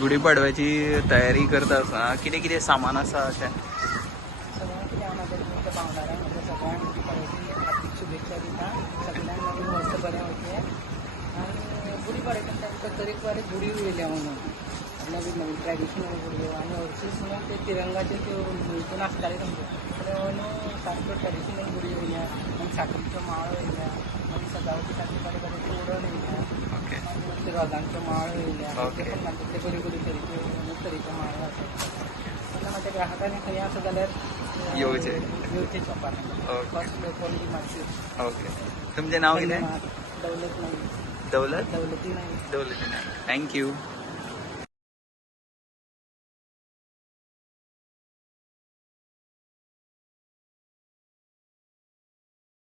गुढीपाडव्याची तयारी करता आसा कितें कितें सामान आसा अशें? सगळ्यांक कितें हांव म्हाज्या तुमच्या भावंडारांक म्हटल्या सगळ्यांक गुढीपाडव्याची हार्दिक शुभेच्छा दिता. सगळ्यांक नवीन वर्स बरें वयचें आनी गुढीपाडव्याच्यान तांकां तरेकवार गुडी वयल्या म्हणून नवीन नवीन ट्रॅडिशनल गुडयो आनी हरशींच म्हणून ते तिरंगाच्यो त्यो हितून आसताल्यो तुमच्यो न्हू सारक्यो ट्रॅडिशनल गुडयो वयल्या आनी साखरेच्यो माळ वयल्या आनी सजावटी खातीर बरें बरें तोरण येयल्या ओके आनी ते रोजांच्यो माळ येयल्या ओके. ते पण घालतात ते बऱ्यो बऱ्यो तरेच्यो अनेक तरेच्यो माळो आसात. तेन्ना म्हाज्या ग्राहकांनी खंय आसा जाल्यार येवचें शॉपार okay. First Panaji market. Okay. तुमचें नांव कितें? दौलत नाईक. दौलत दौलती नाईक. दौलती नायक. थँक्यू.